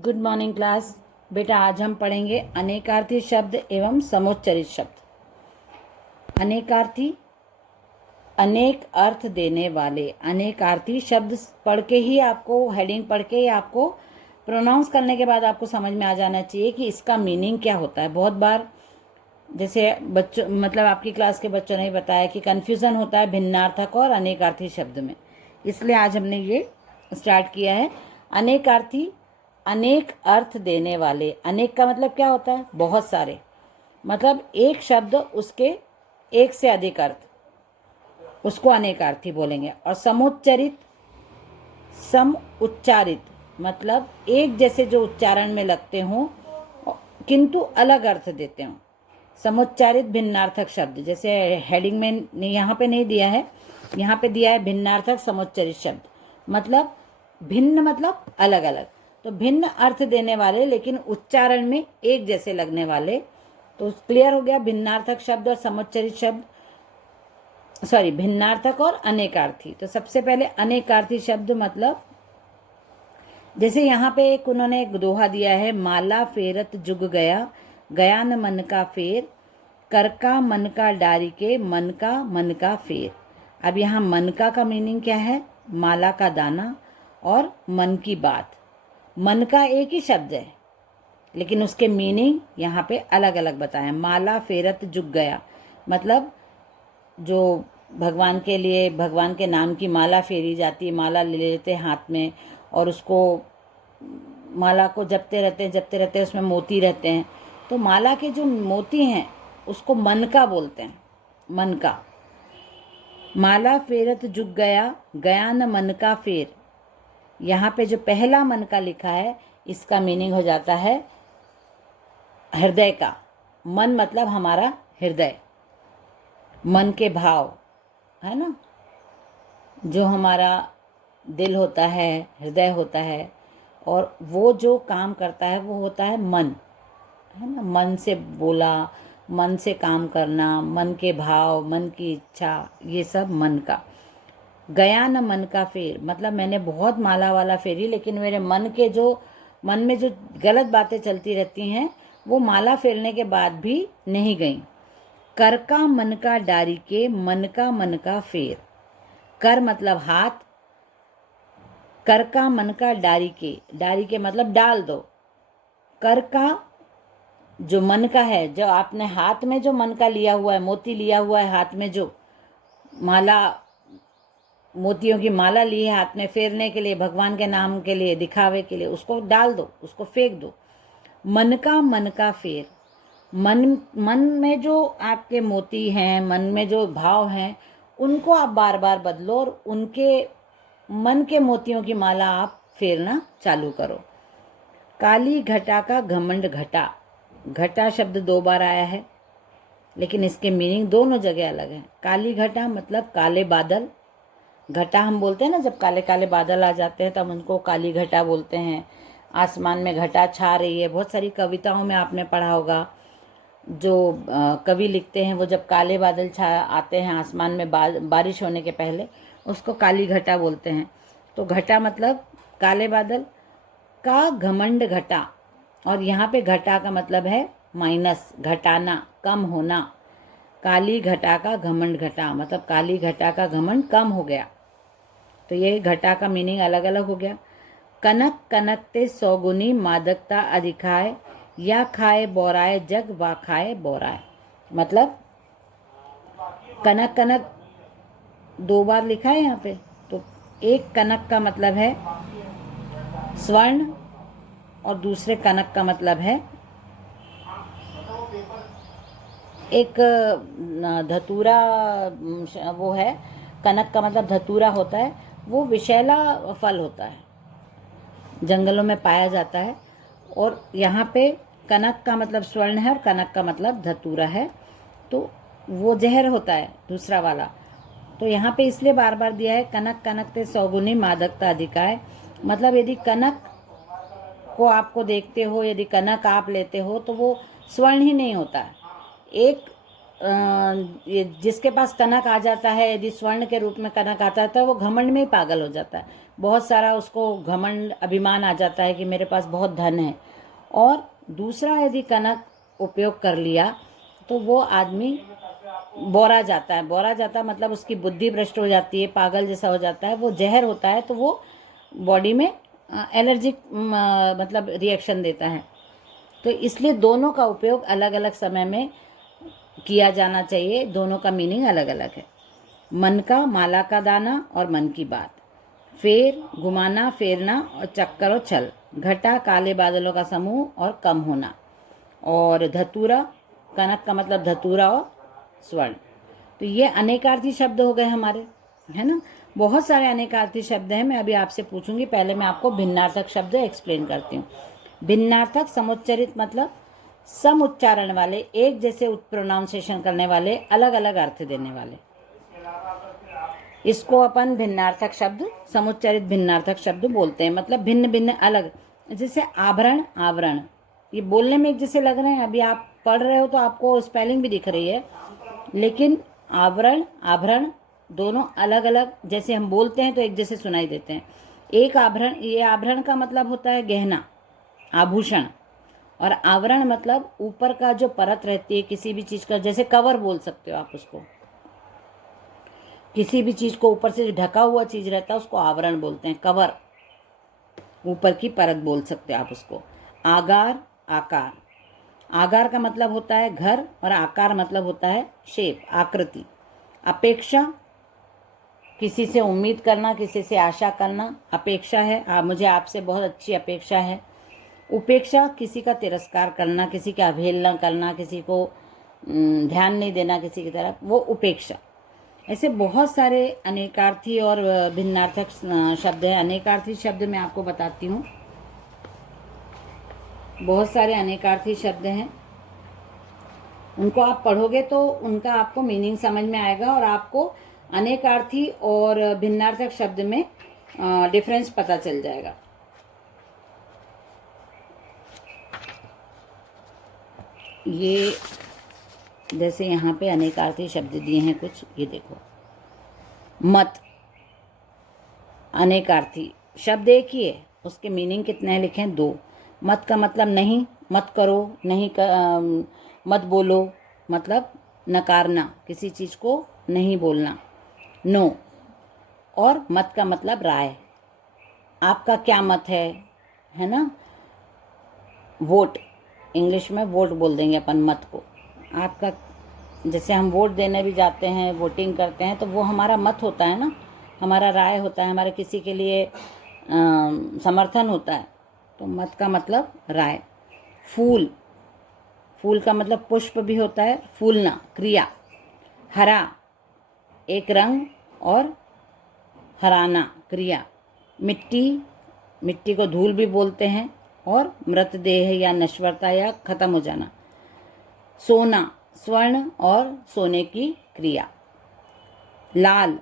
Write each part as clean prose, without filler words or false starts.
Good morning class. बेटा आज हम पढ़ेंगे अनेकार्थी शब्द एवं समोच्चरित शब्द। अनेकार्थी, अनेक अर्थ देने वाले। अनेकार्थी शब्द पढ़ के ही आपको, हेडिंग पढ़ के ही आपको प्रोनाउंस करने के बाद आपको समझ में आ जाना चाहिए कि इसका मीनिंग क्या होता है। बहुत बार जैसे बच्चों, मतलब आपकी क्लास के बच्चों ने बताया कि कन्फ्यूज़न होता है भिन्नार्थक और अनेकार्थी शब्द में, इसलिए आज हमने ये स्टार्ट किया है। अनेकार्थी, अनेक अर्थ देने वाले। अनेक का मतलब क्या होता है? बहुत सारे, मतलब एक शब्द उसके एक से अधिक अर्थ, उसको अनेकार्थी बोलेंगे। और समुच्चरित, सम उच्चारित मतलब एक जैसे जो उच्चारण में लगते हों किंतु अलग अर्थ देते हों। समुच्चारित भिन्नार्थक शब्द, जैसे हेडिंग में यहाँ पे नहीं दिया है, यहाँ पे दिया है भिन्नार्थक समुच्चरित शब्द, मतलब भिन्न मतलब अलग अलग, तो भिन्न अर्थ देने वाले लेकिन उच्चारण में एक जैसे लगने वाले। तो क्लियर हो गया भिन्नार्थक शब्द और समुच्चरित शब्द, सॉरी भिन्नार्थक और अनेकार्थी। तो सबसे पहले अनेकार्थी शब्द मतलब, जैसे यहाँ पे एक उन्होंने एक दोहा दिया है, माला फेरत जुग गया, गया न मन का फेर, कर का मन का डारी के, मन का फेर। अब यहाँ मन का मीनिंग क्या है? माला का दाना और मन की बात। मन का एक ही शब्द है लेकिन उसके मीनिंग यहाँ पे अलग अलग बताए। माला फेरत जुग गया मतलब जो भगवान के लिए, भगवान के नाम की माला फेरी जाती है, माला ले लेते हैं हाथ में और उसको, माला को जपते रहते, उसमें मोती रहते हैं, तो माला के जो मोती हैं उसको मन का बोलते हैं, मन का। माला फेरत जुग गया, गया न मन का फेर। यहाँ पे जो पहला मन का लिखा है इसका मीनिंग हो जाता है हृदय का। मन मतलब हमारा हृदय, मन के भाव है ना, जो हमारा दिल होता है, हृदय होता है, और वो जो काम करता है वो होता है मन, है ना। मन से बोला, मन से काम करना, मन के भाव, मन की इच्छा, ये सब मन का। गया न मन का फेर मतलब मैंने बहुत माला वाला फेरी लेकिन मेरे मन के जो, मन में जो गलत बातें चलती रहती हैं वो माला फेरने के बाद भी नहीं गई। कर का मन का डारी के, मन का फेर। कर मतलब हाथ, कर का मन का डारी के मतलब डाल दो। कर का जो मन का है, जो आपने हाथ में जो मन का लिया हुआ है, मोती लिया हुआ है हाथ में, जो माला, मोतियों की माला ली है हाथ में फेरने के लिए, भगवान के नाम के लिए, दिखावे के लिए, उसको डाल दो, उसको फेंक दो। मन का फेर, मन में जो आपके मोती हैं, मन में जो भाव हैं, उनको आप बार बार बदलो और उनके मन के मोतियों की माला आप फेरना चालू करो। काली घटा का घमंड घटा। घटा शब्द 2 बार आया है लेकिन इसके मीनिंग दोनों जगह अलग है। काली घटा मतलब काले बादल। घटा हम बोलते हैं ना, जब काले काले बादल आ जाते हैं तब उनको काली घटा बोलते हैं। आसमान में घटा छा रही है, बहुत सारी कविताओं में आपने पढ़ा होगा, जो कवि लिखते हैं वो जब काले बादल छा आते हैं आसमान में बारिश होने के पहले, उसको काली घटा बोलते हैं। तो घटा मतलब काले बादल का घमंड घटा, और यहाँ पे घटा का मतलब है माइनस, घटाना, कम होना। काली घटा का घमंड घटा मतलब काली घटा का घमंड कम हो गया। तो ये घटा का मीनिंग अलग अलग हो गया। कनक कनकते सौगुनी मादकता अधिकाय, या खाए बोराए जग वा खाए बोराए। मतलब कनक, कनक 2 बार लिखा है यहाँ पे। तो एक कनक का मतलब है स्वर्ण और दूसरे कनक का मतलब है एक धतूरा, वो है, कनक का मतलब धतूरा होता है, वो विषैला फल होता है, जंगलों में पाया जाता है। और यहाँ पे कनक का मतलब स्वर्ण है और कनक का मतलब धतूरा है, तो वो जहर होता है दूसरा वाला। तो यहाँ पे इसलिए बार बार दिया है कनक कनकते सौगुनी मादकता अधिकाय, मतलब यदि कनक को आपको देखते हो, यदि कनक आप लेते हो तो वो स्वर्ण ही नहीं होता है। एक ये जिसके पास कनक आ जाता है, यदि स्वर्ण के रूप में कनक आता है तो वो घमंड में ही पागल हो जाता है। बहुत सारा उसको घमंड अभिमान आ जाता है कि मेरे पास बहुत धन है। और दूसरा यदि कनक उपयोग कर लिया तो वो आदमी बोरा जाता है। बोरा जाता मतलब उसकी बुद्धि भ्रष्ट हो जाती है, पागल जैसा हो जाता है, वो जहर होता है, तो वो बॉडी में एलर्जिक मतलब रिएक्शन देता है। तो इसलिए दोनों का उपयोग अलग अलग समय में किया जाना चाहिए, दोनों का मीनिंग अलग अलग है। मन का माला का दाना और मन की बात, फेर घुमाना फेरना और चक्कर और छल, घटा काले बादलों का समूह और कम होना, और धतूरा, कनक का मतलब धतूरा और स्वर्ण। तो ये अनेकार्थी शब्द हो गए हमारे, है ना। बहुत सारे अनेकार्थी शब्द हैं, मैं अभी आपसे पूछूंगी। पहले मैं आपको भिन्नार्थक शब्द एक्सप्लेन करती हूँ। भिन्नार्थक समुच्चरित मतलब सम उच्चारण वाले, एक जैसे प्रोनाउंसिएशन करने वाले, अलग अलग अर्थ देने वाले, इसको अपन भिन्नार्थक शब्द, समुच्चरित भिन्नार्थक शब्द बोलते हैं। मतलब भिन्न भिन्न अलग, जैसे आभरण आवरण, ये बोलने में एक जैसे लग रहे हैं, अभी आप पढ़ रहे हो तो आपको स्पेलिंग भी दिख रही है, लेकिन आवरण आभरण दोनों अलग अलग, जैसे हम बोलते हैं तो एक जैसे सुनाई देते हैं। एक आभरण, ये आभरण का मतलब होता है गहना, आभूषण, और आवरण मतलब ऊपर का जो परत रहती है किसी भी चीज का, जैसे कवर बोल सकते हो आप उसको, किसी भी चीज को ऊपर से जो ढका हुआ चीज रहता है उसको आवरण बोलते हैं, कवर, ऊपर की परत बोल सकते हो आप उसको। आगार आकार, आगार का मतलब होता है घर और आकार मतलब होता है शेप, आकृति। अपेक्षा, किसी से उम्मीद करना, किसी से आशा करना, अपेक्षा है, मुझे आपसे बहुत अच्छी अपेक्षा है। उपेक्षा, किसी का तिरस्कार करना, किसी की अवहेलना करना, किसी को ध्यान नहीं देना किसी की तरफ, वो उपेक्षा। ऐसे बहुत सारे अनेकार्थी और भिन्नार्थक शब्द हैं। अनेकार्थी शब्द मैं आपको बताती हूँ, बहुत सारे अनेकार्थी शब्द हैं, उनको आप पढ़ोगे तो उनका आपको मीनिंग समझ में आएगा और आपको अनेकार्थी और भिन्नार्थक शब्द में डिफरेंस पता चल जाएगा। ये जैसे यहाँ पे अनेकार्थी शब्द दिए हैं कुछ, ये देखो। मत, अनेकार्थी शब्द एक ही है, उसके मीनिंग कितने हैं लिखे हैं, 2। मत का मतलब नहीं, मत करो, नहीं मत बोलो, मतलब नकारना, किसी चीज को नहीं बोलना, नो। और मत का मतलब राय, आपका क्या मत है ना। वोट, इंग्लिश में वोट बोल देंगे अपन मत को। आपका, जैसे हम वोट देने भी जाते हैं, वोटिंग करते हैं, तो वो हमारा मत होता है ना, हमारा राय होता है, हमारे किसी के लिए समर्थन होता है, तो मत का मतलब राय। फूल, फूल का मतलब पुष्प भी होता है, फूलना क्रिया। हरा, एक रंग और हराना क्रिया। मिट्टी, मिट्टी को धूल भी बोलते हैं, और मृतदेह या नश्वरता या खत्म हो जाना। सोना, स्वर्ण और सोने की क्रिया। लाल,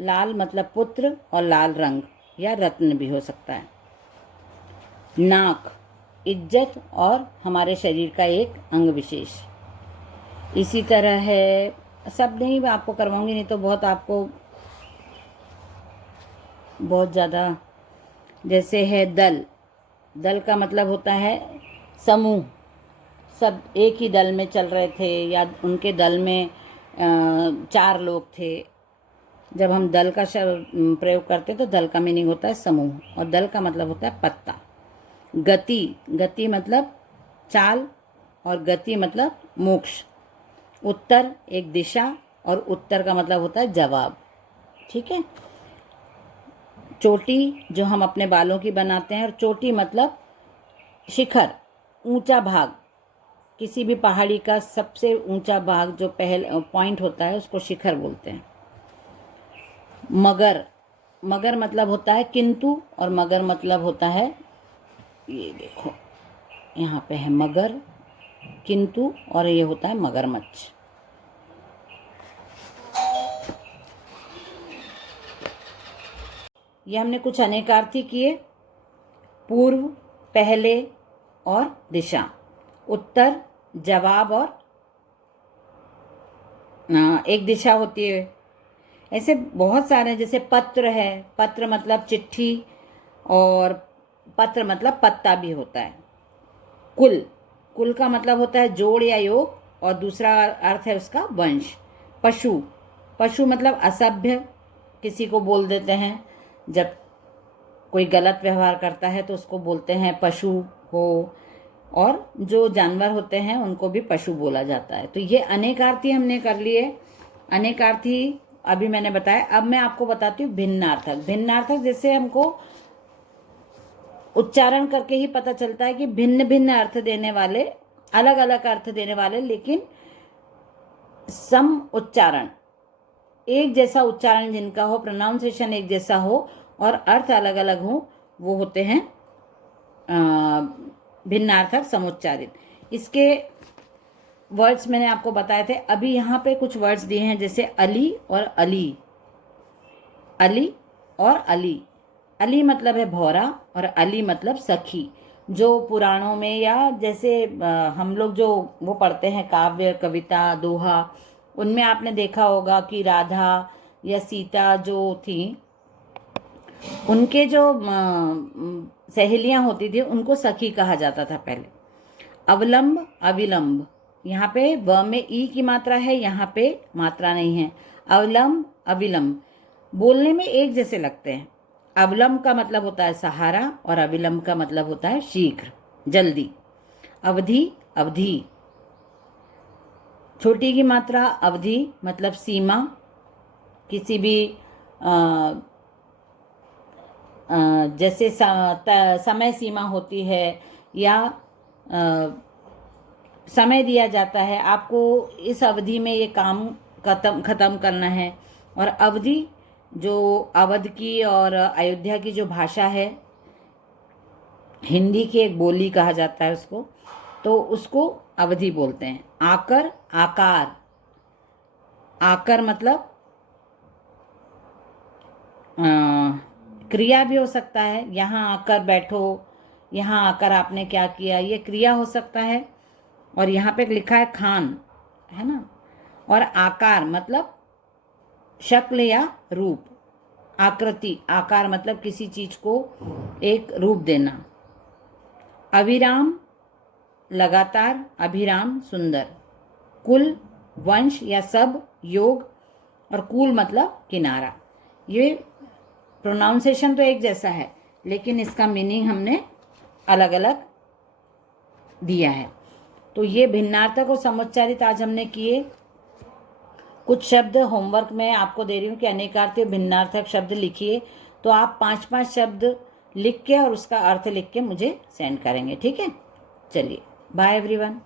लाल मतलब पुत्र और लाल रंग या रत्न भी हो सकता है। नाक, इज्जत और हमारे शरीर का एक अंग विशेष। इसी तरह है, सब नहीं मैं आपको करवाऊंगी, नहीं तो बहुत आपको बहुत ज़्यादा। जैसे है दल, दल का मतलब होता है समूह, सब एक ही दल में चल रहे थे, या उनके दल में 4 लोग थे। जब हम दल का शब्द प्रयोग करते हैं तो दल का मीनिंग होता है समूह, और दल का मतलब होता है पत्ता। गति, गति मतलब चाल, और गति मतलब मोक्ष। उत्तर, एक दिशा, और उत्तर का मतलब होता है जवाब, ठीक है। चोटी, जो हम अपने बालों की बनाते हैं, और चोटी मतलब शिखर, ऊंचा भाग, किसी भी पहाड़ी का सबसे ऊंचा भाग जो पॉइंट होता है उसको शिखर बोलते हैं। मगर, मगर मतलब होता है किंतु, और मगर मतलब होता है, ये देखो यहाँ पे है मगर, किंतु, और ये होता है मगरमच्छ। ये हमने कुछ अनेकार्थी किए। पूर्व, पहले और दिशा। उत्तर, जवाब और एक दिशा होती है। ऐसे बहुत सारे, जैसे पत्र है, पत्र मतलब चिट्ठी, और पत्र मतलब पत्ता भी होता है। कुल, कुल का मतलब होता है जोड़ या योग, और दूसरा अर्थ है उसका वंश। पशु, पशु मतलब असभ्य, किसी को बोल देते हैं जब कोई गलत व्यवहार करता है तो उसको बोलते हैं पशु हो, और जो जानवर होते हैं उनको भी पशु बोला जाता है। तो ये अनेकार्थी हमने कर लिए। अनेकार्थी अभी मैंने बताया। अब मैं आपको बताती हूँ भिन्नार्थक। भिन्नार्थक जैसे हमको उच्चारण करके ही पता चलता है कि भिन्न भिन्न अर्थ देने वाले, अलग अलग अर्थ देने वाले, लेकिन सम उच्चारण, एक जैसा उच्चारण जिनका हो, प्रोनाउंसिएशन एक जैसा हो और अर्थ अलग अलग हो, वो होते हैं भिन्नार्थक समुच्चारित। इसके वर्ड्स मैंने आपको बताए थे। अभी यहाँ पे कुछ वर्ड्स दिए हैं, जैसे अली और अली। अली और अली। अली मतलब है भौरा और अली मतलब सखी। जो पुराणों में या जैसे हम लोग जो वो पढ़ते हैं काव्य, कविता, दोहा, उनमें आपने देखा होगा कि राधा या सीता जो थी, उनके जो सहेलियां होती थी उनको सखी कहा जाता था पहले। अवलंब, अविलंब, यहाँ पे व में ई की मात्रा है, यहाँ पे मात्रा नहीं है। अवलंब, अविलंब बोलने में एक जैसे लगते हैं। अवलंब का मतलब होता है सहारा और अविलंब का मतलब होता है शीघ्र, जल्दी। अवधि, अवधि, छोटी की मात्रा, अवधि मतलब सीमा, किसी भी जैसे समय सीमा होती है, या समय दिया जाता है आपको, इस अवधि में ये काम खत्म करना है। और अवधि जो अवध की और अयोध्या की जो भाषा है, हिंदी की एक बोली कहा जाता है उसको, तो उसको अवधि बोलते हैं। आकर, आकार, आकर मतलब क्रिया भी हो सकता है। यहाँ आकर बैठो, यहाँ आकर आपने क्या किया, ये क्रिया हो सकता है। और यहाँ पे लिखा है खान, है ना। और आकार मतलब शक्ल या रूप, आकृति, आकार मतलब किसी चीज को एक रूप देना। अविराम लगातार, अभिराम सुंदर। कुल वंश या सब, योग, और कूल मतलब किनारा। ये प्रोनाउंसिएशन तो एक जैसा है, लेकिन इसका मीनिंग हमने अलग अलग दिया है। तो ये भिन्नार्थक और समुच्चारित आज हमने किए। कुछ शब्द होमवर्क में आपको दे रही हूँ कि अनेकार्थी और भिन्नार्थक शब्द लिखिए। तो आप 5-5 शब्द लिख के और उसका अर्थ लिख के मुझे सेंड करेंगे, ठीक है। चलिए, बाय एवरीवन।